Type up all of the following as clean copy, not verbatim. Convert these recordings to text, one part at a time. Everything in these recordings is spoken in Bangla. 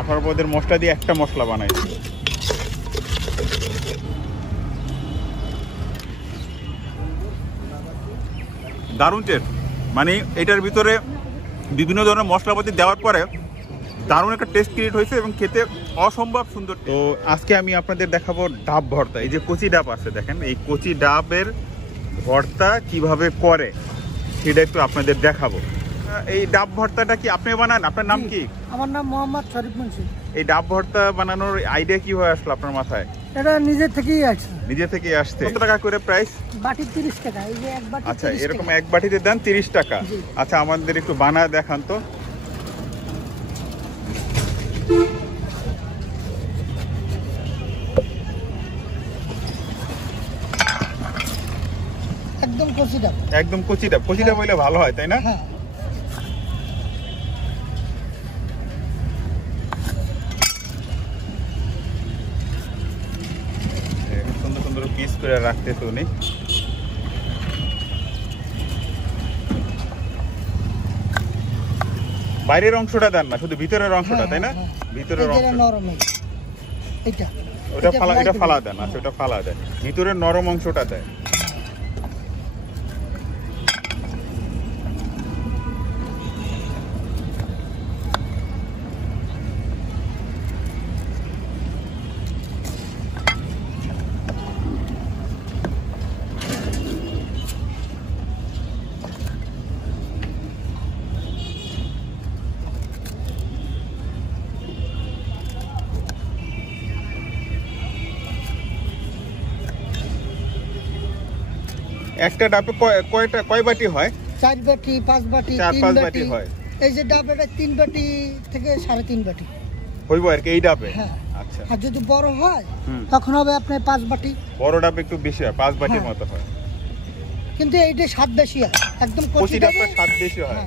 18 পদের মশলা দিয়ে একটা মশলা বানাইছি। দারুণ টেস্ট, মানে এটার ভিতরে বিভিন্ন ধরনের মশলাপাতি দেওয়ার পরে দারুণ একটা টেস্ট ক্রিয়েট হয়েছে এবং খেতে অসম্ভব সুন্দর। তো আজকে আমি আপনাদের দেখাবো ডাব ভর্তা। এই যে কচি ডাব আছে দেখেন, এই কচি ডাবের ভর্তা কিভাবে করে সেটা একটু আপনাদের দেখাবো। এই ডাব ভর্তাটা কি আপনি বানান? আপনার নাম কি? আমার নাম মোহাম্মদ শরীফ মুন্সি। এই ডাব ভর্তা বানানোর আইডিয়া কি হয়ে আসলো আপনার মাথায়? এটা নিজে থেকেই আসছে। নিজে থেকেই আসছে। কত টাকা করে প্রাইস? বাটি 30 টাকা। এই যে এক বাটি। আচ্ছা, এরকম এক বাটিতে দেন 30 টাকা। আচ্ছা, আমাদের একটু বানায় দেখান তো। একদম কচি ডাব। একদম কচি ডাব। কচি ডাব হইলে ভালো হয়, তাই না? হ্যাঁ। সুন্দর সুন্দর পিস করে রাখতেছে উনি। বাইরের অংশটা দেন না, শুধু ভিতরের অংশটা, তাই না? ভিতরের অংশ নরম। এটা ওটা ফালা, এটা ফালা দেন। আচ্ছা, ওটা ফালা দেন, ভিতরের নরম অংশটা দেয়। একটা ডাবে কয় বাটি হয়? 4 বাটি, 5 বাটি, 4-5 3 বাটি হয়। এই যে ডাব, এটা 3 বাটি থেকে 3.5 বাটি হইব আর কি এই ডাবে। হ্যাঁ। আচ্ছা, আর যদি বড় হয় তখন হবে আপনার 5 বাটি। বড় ডাবে একটু বেশি হয়, 5 বাটির মতো হয়। কিন্তু এইটা স্বাদ বেশি হয়, একদম কচি ডাবটা স্বাদ বেশি হয়।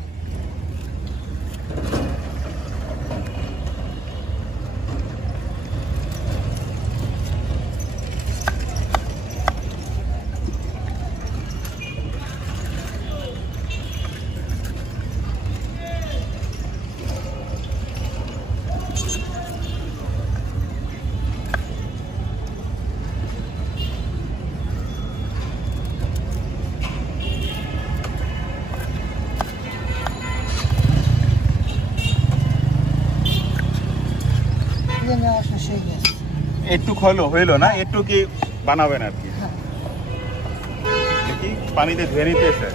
একটু হইলো না, একটু কি বানাবেন আর কি? দেখি পানিতে ধুয়ে নিতেছে।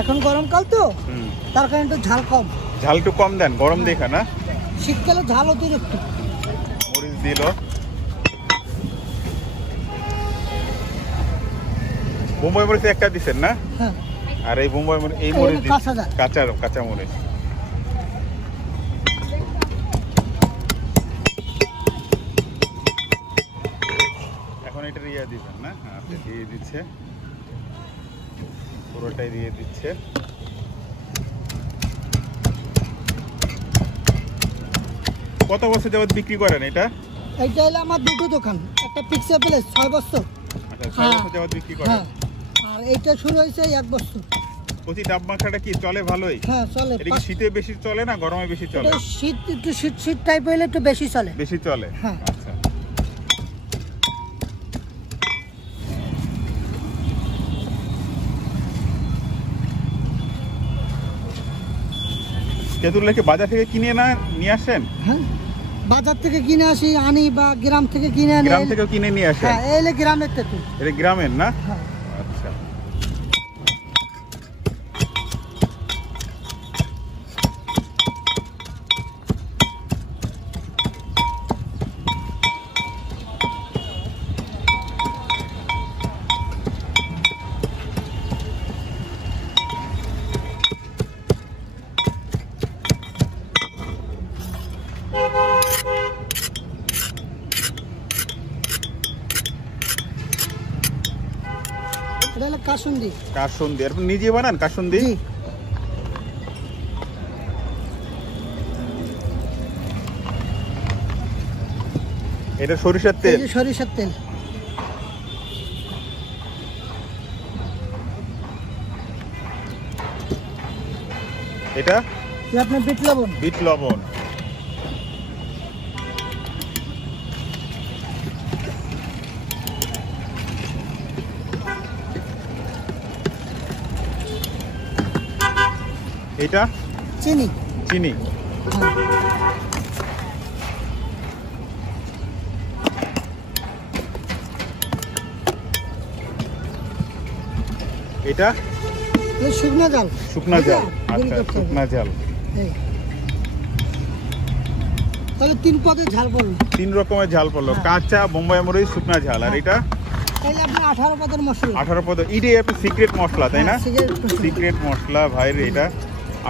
এখন গরমকাল তো, তার কারণে একটু ঝাল কম। ঝাল একটু কম দেন, গরম দেখা না। শীতকালে ঝাল অতিরিক্ত। মরিচ দিল, বোম্বাই মরিচ একটা দিচ্ছেন না? হ্যাঁ। আর এই বোম্বাই মরিচ, এই মরিচ কাঁচা মরিচ। এখন এটা দিয়ে দিবেন না? আচ্ছা, দিয়ে দিচ্ছে, পুরোটাই দিয়ে দিচ্ছে। কত বছর যাবত বিক্রি করেন এটা? এইটা হলো আমার দুটো দোকান, একটা পিকচার প্লেস 6 বছর। আচ্ছা, 6 বছর যাবত বিক্রি করেন। আর এইটা শুরু হয়েছে 1 বছর। কচি ডাব মাখাটা কি চলে ভালোই? হ্যাঁ, চলে। এটা কি শীতে বেশি চলে না গরমে বেশি চলে? শীত একটু শীত টাইপ হইলে একটু বেশি চলে। বেশি চলে। হ্যাঁ। আচ্ছা, তেঁতুল কি বাজার থেকে কিনে নিয়ে আসেন? হ্যাঁ, বাজার থেকে কিনে আসি, আনি, বা গ্রাম থেকে কিনে আনি। গ্রাম থেকে কিনে নিয়ে আসেন? হ্যাঁ, এই গ্রামের তেঁতুল। এটা গ্রামের না? হ্যাঁ। আচ্ছা, এটা হলো কাসুন্দি। কাসুন্দি আপনি নিজে বানান? কাসুন্দি জি। এটা সরিষার এই তেল। যে সরিষার তেল। এটা আপনার বিট লবণ। বিট লবণ। এটা চিনি। চিনি। হ্যাঁ। এটা এই শুকনো জাল। শুকনা জাল। গুঁড়ি আচ্ছা, করতে হবে। শুকনা জাল। এই। তাহলে 3 পদে ঝাল পড়লো। 3 রকমের ঝাল পড়লো, হ্যাঁ। কাঁচা, বোম্বাই মরিচ, শুকনা ঝাল। আর হ্যাঁ। এটা তাহলে আপনি 18 পদের মশলা। 18 পদ। এটাই আপনার সিক্রেট মশলা, তাই না? হ্যাঁ, সিগারেট মশলা। সিক্রেট মশলা ভাইরে। এটা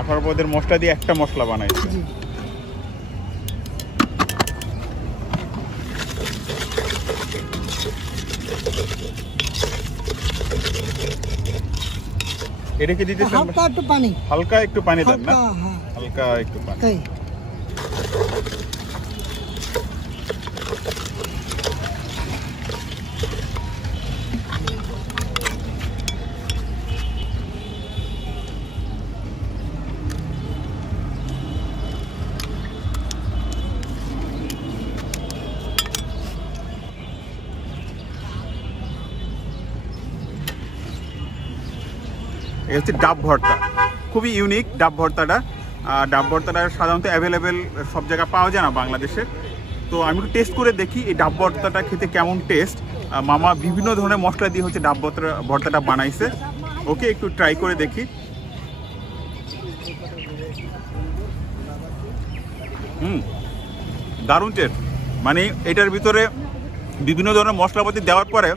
18 পদের মশলা দিয়ে একটা মশলা বানাইছে। জি। এটা কি দিতেছেন? হালকা একটু পানি। হালকা একটু পানি দেন না? হালকা, হ্যাঁ। হালকা একটু পানি। এই। এটা হচ্ছে ডাব ভর্তা। খুবই ইউনিক ডাব ভর্তাটা। ডাব ভর্তাটা সাধারণত অ্যাভেলেবেল সব জায়গায় পাওয়া যায় না বাংলাদেশে। তো আমি একটু টেস্ট করে দেখি এই ডাব ভর্তাটা খেতে কেমন টেস্ট। মামা বিভিন্ন ধরনের মশলা দিয়ে হচ্ছে ডাব ভর্তাটা বানাইছে। ওকে, একটু ট্রাই করে দেখি। দারুণ টেস্ট। মানে এটার ভিতরে বিভিন্ন ধরনের মশলাপাতি দেওয়ার পরে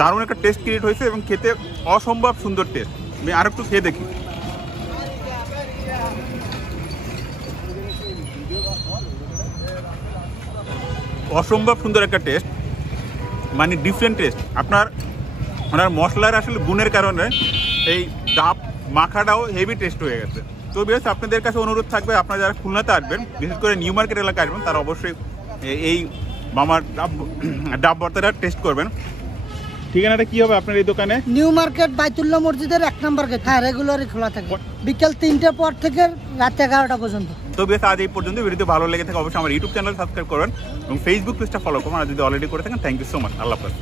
দারুণ একটা টেস্ট ক্রিয়েট হয়েছে এবং খেতে অসম্ভব সুন্দর টেস্ট। আমি আর একটু খেয়ে দেখি। অসম্ভব সুন্দর একটা টেস্ট, মানে ডিফারেন্ট টেস্ট। আপনার মশলার আসলে গুণের কারণে এই ডাব মাখাটাও হেভি টেস্ট হয়ে গেছে। তো বেশ আপনাদের কাছে অনুরোধ থাকবে, আপনারা যারা খুলনাতে আসবেন, বিশেষ করে নিউ মার্কেট এলাকায় আসবেন, তারা অবশ্যই এই মামার ডাব ভর্তাটা টেস্ট করবেন। ঠিকানাটা কি হবে আপনার এই দোকানে? নিউ মার্কেট বাইতুল্লাহ মসজিদের 1 নম্বর গেট। হ্যাঁ, রেগুলারই খোলা থাকে বিকেল 3টার পর থেকে রাত 11টা পর্যন্ত। তো বেশ আজ এই পর্যন্ত। ভিডিওতে ভালো লেগে থাকে অবশ্যই আমার ইউটিউব চ্যানেল সাবস্ক্রাইব করবেন এবং ফেসবুক পেজটা ফলো করবেন। আর যদি অলরেডি করে থাকেন, থ্যাংক ইউ সো মাচ। আল্লাহ হাফেজ।